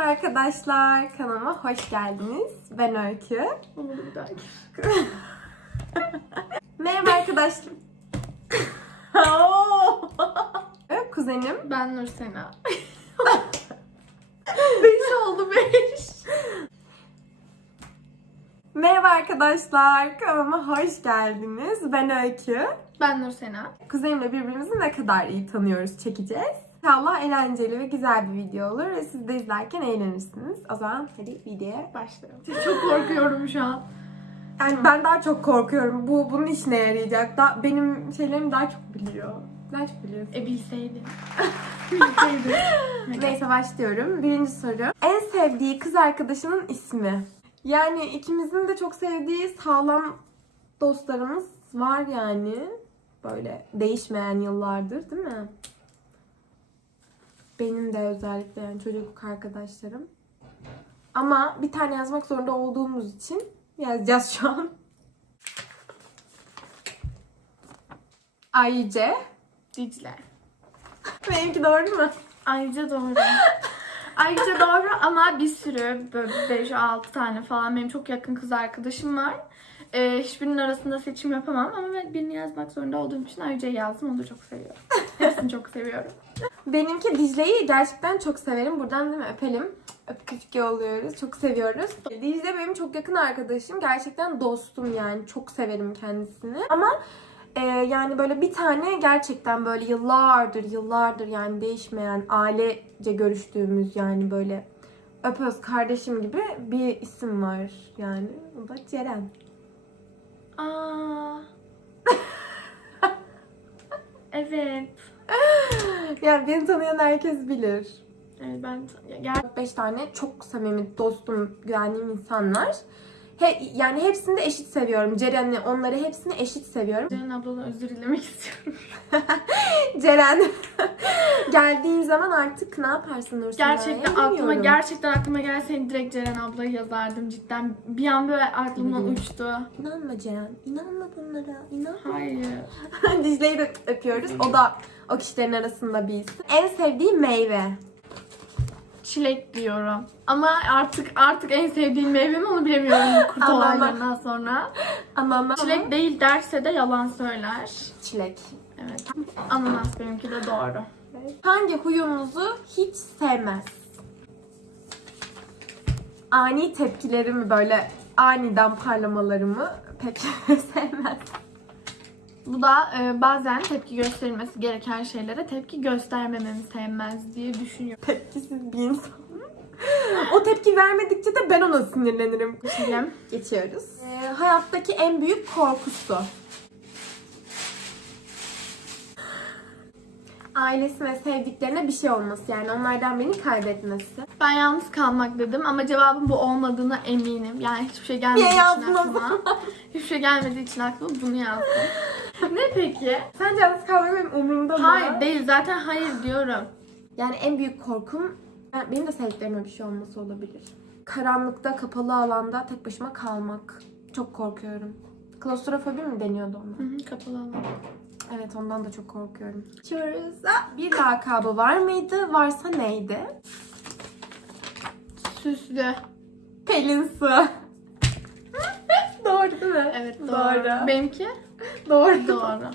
Merhaba arkadaşlar, kanalıma hoş geldiniz. Ben Öykü. Bir daha. Merhaba arkadaşlar. Kuzenim. Ben Nursena. 5 oldu 5. Merhaba arkadaşlar, kanalıma hoş geldiniz. Ben Öykü. Ben Nursena. Kuzenimle birbirimizi ne kadar iyi tanıyoruz çekeceğiz. İnşallah eğlenceli ve güzel bir video olur ve siz de izlerken eğlenirsiniz. O zaman hadi videoya başlayalım. Çok korkuyorum şu an. Yani ben daha çok korkuyorum. Bu bunun işine yarayacak. Da, benim şeylerimi daha çok biliyor. Daha çok biliyorsun. E bilseydim. bilseydim. Neyse başlıyorum. Birinci soru. En sevdiği kız arkadaşının ismi. Yani ikimizin de çok sevdiği sağlam dostlarımız var yani. Böyle değişmeyen yıllardır değil mi? Benim de özellikle yani çocukluk arkadaşlarım. Ama bir tane yazmak zorunda olduğumuz için yazacağız şu an. Ayce. Dicle. Benimki doğru mu? Ayrıca doğru. Ayrıca doğru ama bir sürü böyle 5-6 tane falan benim çok yakın kız arkadaşım var. Ee, hiçbirinin arasında seçim yapamam ama ben birini yazmak zorunda olduğum için ayrıca yazdım. Onu da çok seviyorum. Hepsini çok seviyorum. Benimki Dicle'yi gerçekten çok severim. Buradan değil mi öpelim. Öpücük yolluyoruz. Çok seviyoruz. Dicle benim çok yakın arkadaşım. Gerçekten dostum yani. Çok severim kendisini. Ama e, yani böyle bir tane gerçekten böyle yıllardır yıllardır yani değişmeyen ailece görüştüğümüz yani böyle öpöz kardeşim gibi bir isim var yani. O da Ceren. Aa. evet. Yani beni tanıyan herkes bilir. Evet ben gel 4-5 tane çok samimi dostum, güvendiğim insanlar. He, yani hepsini de eşit seviyorum. Ceren'i, onları hepsini eşit seviyorum. Ceren abladan özür dilemek istiyorum. Ceren geldiğin zaman artık ne yaparsın Nursel? Gerçekten aklıma gerçekten aklıma gelseydi direkt Ceren ablayı yazardım cidden. Bir an böyle aklımdan uçtu. İnanma Ceren. İnanma bunlara. İnanma. Hayır. Dicle'yi de öpüyoruz. O da o kişilerin arasında isim. En sevdiğim meyve. Çilek diyorum. Ama artık artık en sevdiğim meyve mi onu bilemiyorum bu kurt olaylarından sonra. Ananas. Çilek değil derse de yalan söyler. Çilek. Evet. Ananas benimki de doğru. Hangi huyumuzu hiç sevmez? Ani tepkilerimi böyle aniden parlamalarımı pek sevmez. Bu da e, bazen tepki gösterilmesi gereken şeylere tepki göstermememi sevmez diye düşünüyorum. Tepkisiz bir insan. o tepki vermedikçe de ben ona sinirlenirim. Çilem. Geçiyoruz. Ee, hayattaki en büyük korkusu. Ailesi ve sevdiklerine bir şey olması yani onlardan beni kaybetmesi. Ben yalnız kalmak dedim ama cevabım bu olmadığına eminim. Yani hiçbir şey gelmediği Niye için aklıma. hiçbir şey gelmediği için aklıma bunu yazdım. ne peki? Sence yalnız kalmak benim umurumda mı? Hayır değil zaten hayır diyorum. Yani en büyük korkum ben- benim de sevdiklerime bir şey olması olabilir. Karanlıkta, kapalı alanda tek başıma kalmak. Çok korkuyorum. Klostrofobi mi deniyordu ona? Hı hı, kapalı alan. Evet ondan da çok korkuyorum. Geçiyoruz. Aa, Bir lakabı var mıydı? Varsa neydi? Süslü. Pelin Su. Doğru değil mi? Evet doğru. Doğru. Benimki? Doğru. Doğru.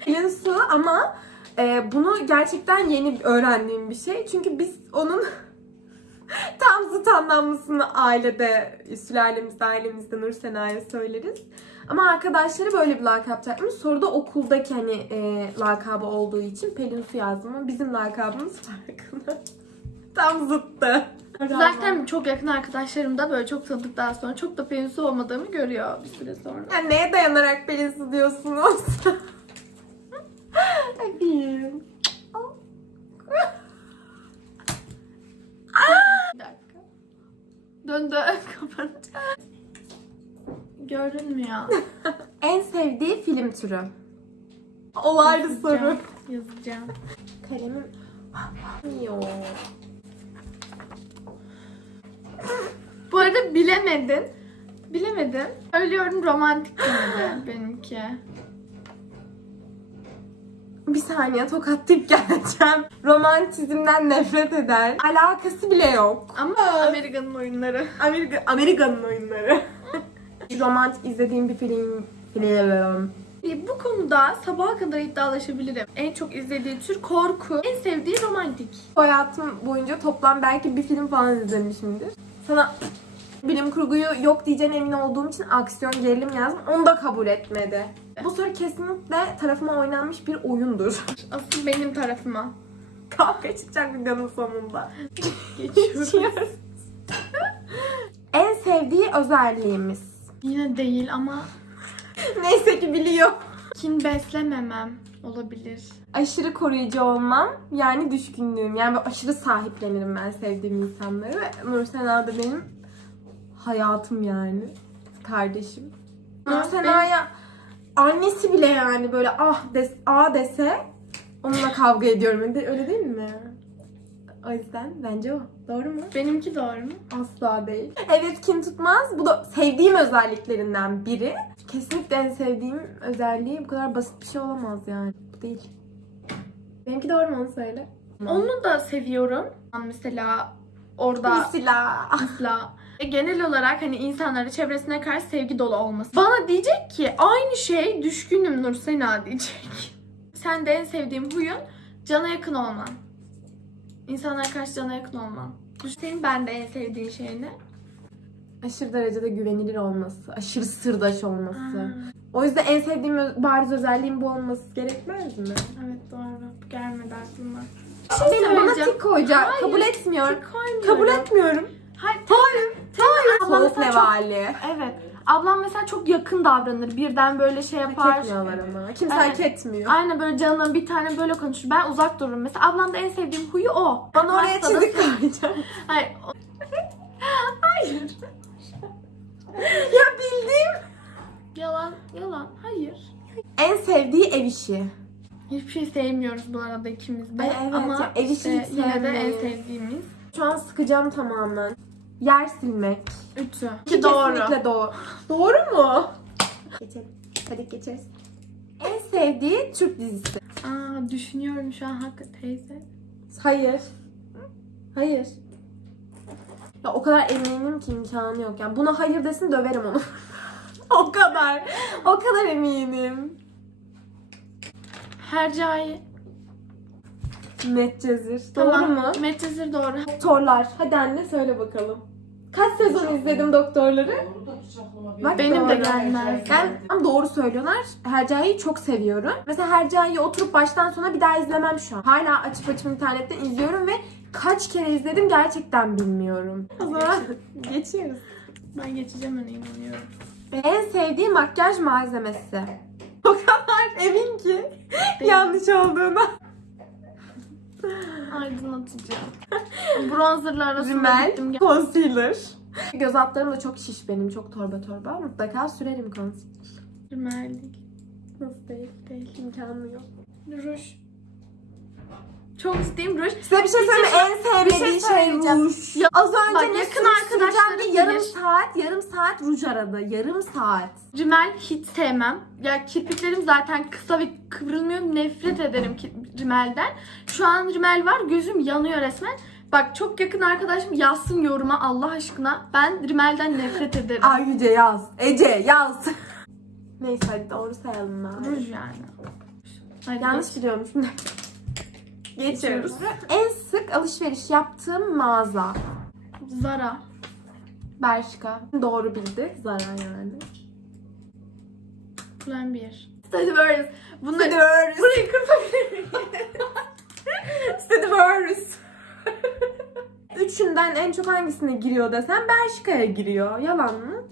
Pelin Su ama e, bunu gerçekten yeni öğrendiğim bir şey. Çünkü biz onun tam zıt anlamlısını ailede, sülalemizde, ailemizde Nur Sena'ya söyleriz. Ama arkadaşları böyle bir lakap takmış. Soruda okuldaki hani e, lakabı olduğu için Pelin Su yazdım ama bizim lakabımız farklı. tam zıttı. Zaten çok yakın arkadaşlarım da böyle çok tanıdıktan sonra çok da penisi olmadığımı görüyor bir süre sonra. Yani neye dayanarak Pelin Su diyorsunuz? Öpeyim. Bir dakika. Dön dön kapat. Görünmüyor. En sevdiği film türü. Olaylı soru. Yazacağım. Kalemim yok. Bu arada bilemedin. Bilemedin. Söylüyorum romantik komedi benimki. Bir saniye tokatlayıp geleceğim. Romantizmden nefret eder. Alakası bile yok. Ama Amerika'nın oyunları. Amerika, Amerika'nın oyunları. Romantik izlediğim bir film. Film. E, Bu konuda sabaha kadar iddialaşabilirim. En çok izlediği tür korku, en sevdiği romantik. Hayatım boyunca toplam belki bir film falan izlemişimdir. Sana bilim kurguyu yok diyeceğine emin olduğum için aksiyon gerilim yazdım. Onu da kabul etmedi. Bu soru kesinlikle tarafıma oynanmış bir oyundur. Asıl benim tarafıma. Kavga çıkacak videonun sonunda. Geçiyoruz. en sevdiği özelliğimiz. Yine değil ama Neyse ki biliyor. kin beslememem olabilir. Aşırı koruyucu olmam yani düşkünlüğüm. Yani aşırı sahiplenirim ben sevdiğim insanları. Ve Nursena da benim hayatım yani. Kardeşim. Ha, Nursena'ya annesi bile yani böyle ah des, a dese onunla kavga ediyorum. Öyle değil mi? O yüzden bence o. Doğru mu? Benimki doğru mu? Asla değil. Evet kin tutmaz. Bu da sevdiğim özelliklerinden biri. Kesinlikle en sevdiğim özelliği bu kadar basit bir şey olamaz yani. Bu değil. Benimki doğru mu onu söyle. Onu da seviyorum. Mesela orada Mesela. mesela e, genel olarak hani insanlara çevresine karşı sevgi dolu olması. Bana diyecek ki aynı şey düşkünüm Nursena diyecek. Sen de en sevdiğim huyun cana yakın olman. İnsanlara karşı cana yakın olman. Senin ben de en sevdiğin şey ne? Aşırı derecede güvenilir olması. Aşırı sırdaş olması. Ha, O yüzden en sevdiğim bariz özelliğim bu olması gerekmez mi? evet doğru. Gelmedi aklıma. şey bana söyleyeceğim. tik koyacak. Hayır. Kabul etmiyorum. Tik koymuyorum. Kabul etmiyorum. Ablam Soğuk mesela çok, levali. evet. Ablam mesela çok yakın davranır. Birden böyle şey Hak yapar. etmiyorlar ama. Kimse Evet. hak etmiyor. Aynen böyle canına bir tane böyle konuşur. Ben uzak dururum. Mesela ablam da en sevdiğim huyu o. Bana oraya Masada- çizik koyacak. Hayır. Hayır. ya bildim. Yalan. Yalan. Hayır. En sevdiği ev işi. Hiçbir şey sevmiyoruz bu arada ikimiz de. Ay, evet Ama ya, ev işi işte yine de en sevdiğimiz. Şu an sıkacağım tamamen. Yer silmek. Ütü. Ki doğru. Kesinlikle doğru. Doğru mu? Geçelim. Hadi geçeriz. En sevdiği Türk dizisi. Aa düşünüyorum şu an Hakkı teyze. Hayır. Hayır. Ya o kadar eminim ki imkanı yok. Yani buna hayır desin döverim onu. o kadar. O kadar eminim. Hercai. Medcezir. Tamam. Doğru mu? Medcezir doğru. Doktorlar. Hadi anne söyle bakalım. Kaç sezon izledim doktorları? Bak Benim de gelmez. Ben tam doğru söylüyorlar. Hercai'yi çok seviyorum. Mesela Hercai'yi oturup baştan sona bir daha izlemem şu an. Hala açıp açıp internetten izliyorum ve kaç kere izledim gerçekten bilmiyorum. O zaman geçiyoruz. Ben geçeceğim öne inanıyorum. En sevdiği makyaj malzemesi. O kadar emin ki yanlış olduğuna. Aydınlatıcı. Bronzerla arasında Rimel, gittim. concealer. Göz altlarım da çok şiş benim. Çok torba torba. Mutlaka sürerim concealer. Rimel değil. Nasıl değil? Değil. İmkanı yok. Ruj. Çok ciddiyim ruj. Size bir şey söyleyeyim mi? En şey sevmediği şey, söyleyeceğim. ruj. Ya, Az önce bak, ne yakın arkadaşlarım yarım bilir. saat, yarım saat ruj aradı. Yarım saat. Rimel hiç sevmem. Ya kirpiklerim zaten kısa ve kıvrılmıyor. Nefret ederim rimelden. Şu an rimel var. Gözüm yanıyor resmen. Bak çok yakın arkadaşım yazsın yoruma Allah aşkına. Ben rimelden nefret ederim. Ay Yüce yaz. Ece yaz. Neyse hadi doğru sayalım ben. Ruj yani. Hadi Yanlış biliyormuşum. Geçiyoruz. En sık alışveriş yaptığım mağaza. Zara. Bershka. Doğru bildi. Zara yani. Pull&Bear. Stradivarius. Bunları Stradivarius. burayı kırpabilir? Stradivarius. Üçünden en çok hangisine giriyor desem Bershka'ya giriyor. Yalan mı?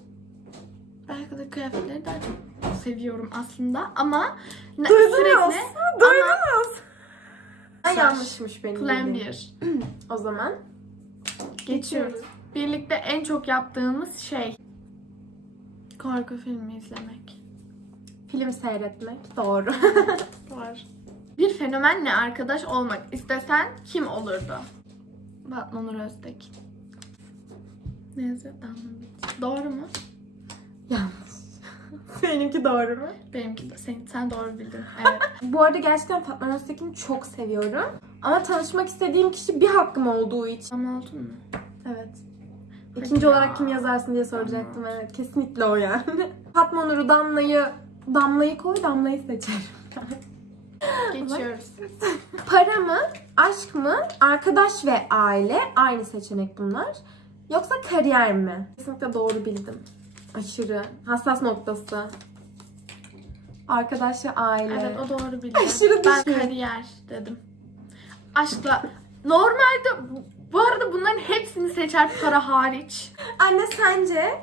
De kıyafetleri daha çok seviyorum aslında ama Duydunuz. sürekli Duydunuz. Saç. Yanlışmış benim bildiğim. Pull&Bear. O zaman Geçiyoruz. Birlikte en çok yaptığımız şey korku filmi izlemek. film seyretmek. Doğru. Var. Bir fenomenle arkadaş olmak istesen kim olurdu? Batman Nur Öztek. Ne yazıyor? Damla Biç. Doğru mu? Yanlış. Seninki doğru mu? Benimki de sen, sen doğru bildin. Evet. Bu arada gerçekten Fatma Öztekin'i çok seviyorum. Ama tanışmak istediğim kişi bir hakkım olduğu için. Ama oldun mu? Evet. Hadi İkinci ya. olarak kim yazarsın diye soracaktım. Evet kesinlikle o yani. Fatma Nur'u Damla'yı Damla'yı koy Damla'yı seçerim. Geçiyoruz. Para mı, aşk mı, arkadaş ve aile aynı seçenek bunlar. Yoksa kariyer mi? Kesinlikle doğru bildim. Aşırı. Hassas noktası. Arkadaş ve aile. Evet o doğru bildi. Aşırı ben düşün. kariyer dedim. Aşkla. Normalde bu- bu arada bunların hepsini seçer para hariç. Anne sence?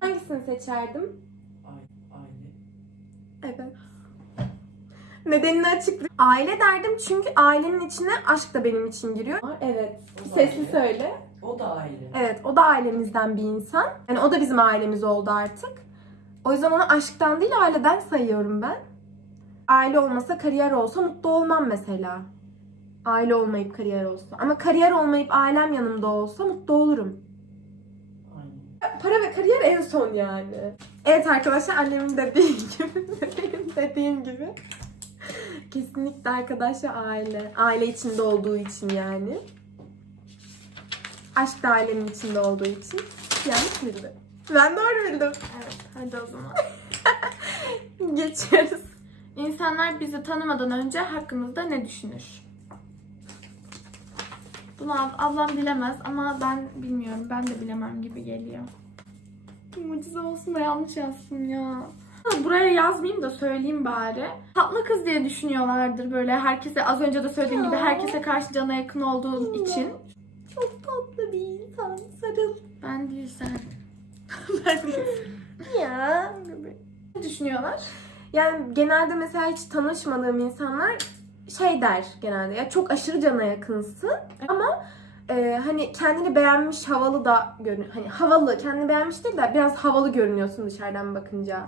Hangisini seçerdim? Aile. Evet. Nedenini açıklayayım. Aile derdim çünkü ailenin içine aşk da benim için giriyor. Evet. Sesli aile. söyle. O da aile. Evet, o da ailemizden bir insan. Yani o da bizim ailemiz oldu artık. O yüzden onu aşktan değil aileden sayıyorum ben. Aile olmasa kariyer olsa mutlu olmam mesela. Aile olmayıp kariyer olsa. Ama kariyer olmayıp ailem yanımda olsa mutlu olurum. Aynen. Para ve kariyer en son yani. Evet arkadaşlar annemin dediği gibi, benim dediğim gibi. Kesinlikle arkadaş ve aile. Aile içinde olduğu için yani. Aşk da ailenin içinde olduğu için. Yanlış bildim. Ben doğru bildim. Evet hadi o zaman. Geçiyoruz. İnsanlar bizi tanımadan önce hakkımızda ne düşünür? Bunu ab- ablam bilemez ama ben bilmiyorum. Ben de bilemem gibi geliyor. Mucize olsun da yanlış yazsın ya. Buraya yazmayayım da söyleyeyim bari. Tatlı kız diye düşünüyorlardır böyle herkese az önce de söylediğim gibi herkese karşı cana yakın olduğu için. Çok tatlı bir insan. Sarıl. Ben değil sen. ben değil. Ya. Ne düşünüyorlar? Yani genelde mesela hiç tanışmadığım insanlar şey der genelde ya çok aşırı cana yakınsın ama e, hani kendini beğenmiş havalı da görün hani havalı kendini beğenmiştir de biraz havalı görünüyorsun dışarıdan bakınca.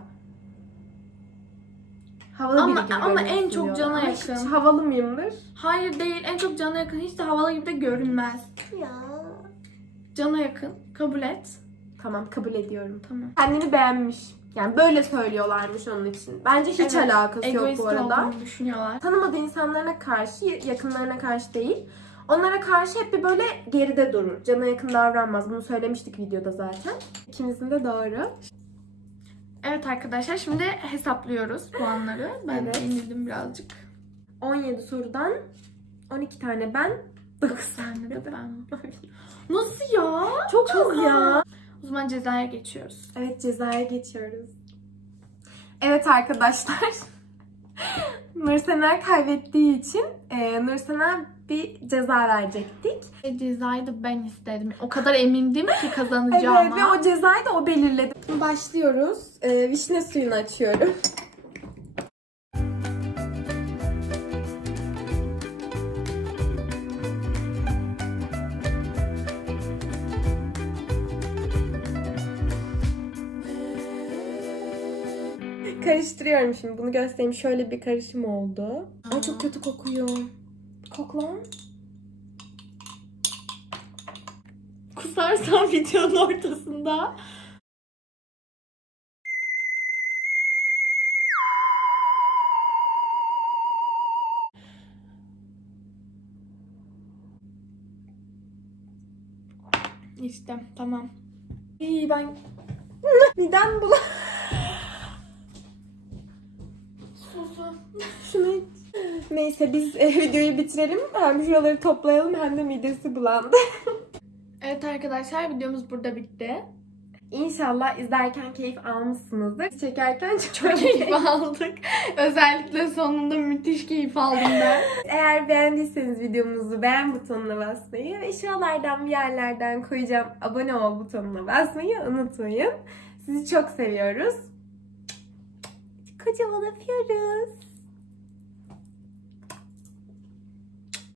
Havalı Ama- biri gibi ama en çok diyorlar. cana Ama hiç yakın. havalı mıyımdır? Hayır değil. En çok cana yakın. Hiç de havalı gibi de görünmez. Ya. Cana yakın. Kabul et. Tamam kabul ediyorum. Tamam. Kendini beğenmiş. Yani böyle söylüyorlarmış onun için. Bence hiç Evet, alakası yok Egoist bu arada. olduğunu düşünüyorlar. tanımadığı insanlarına karşı, yakınlarına karşı değil. Onlara karşı hep bir böyle geride durur. Cana yakın davranmaz. Bunu söylemiştik videoda zaten. İkimizin de doğru. Evet arkadaşlar şimdi hesaplıyoruz puanları. Ben Evet. yenildim birazcık. 17 sorudan 12 tane ben, 9 tane de ben. Nasıl ya? Çok, Çok az ya. O zaman cezaya geçiyoruz. Evet cezaya geçiyoruz. Evet arkadaşlar. Nursena kaybettiği için e, Nursena bir ceza verecektik. E, cezayı da ben istedim. O kadar emindim ki kazanacağıma. Evet ve o cezayı da o belirledi. Başlıyoruz. E, vişne suyunu açıyorum. Karıştırıyorum şimdi. Bunu göstereyim. Şöyle bir karışım oldu. Ay çok kötü kokuyor. Kokla. Kusarsam videonun ortasında. İşte tamam. İyi ben... Midem bula. Neyse biz e, videoyu bitirelim. Hem şuraları toplayalım hem de midesi bulandı. Evet arkadaşlar videomuz burada bitti. İnşallah izlerken keyif almışsınızdır. Çekerken çok, Çok keyif aldık. Özellikle sonunda müthiş keyif aldım ben. Eğer beğendiyseniz videomuzu beğen butonuna basmayı ve şuralardan bir yerlerden koyacağım abone ol butonuna basmayı unutmayın. Sizi çok seviyoruz. Kocaman öpüyoruz.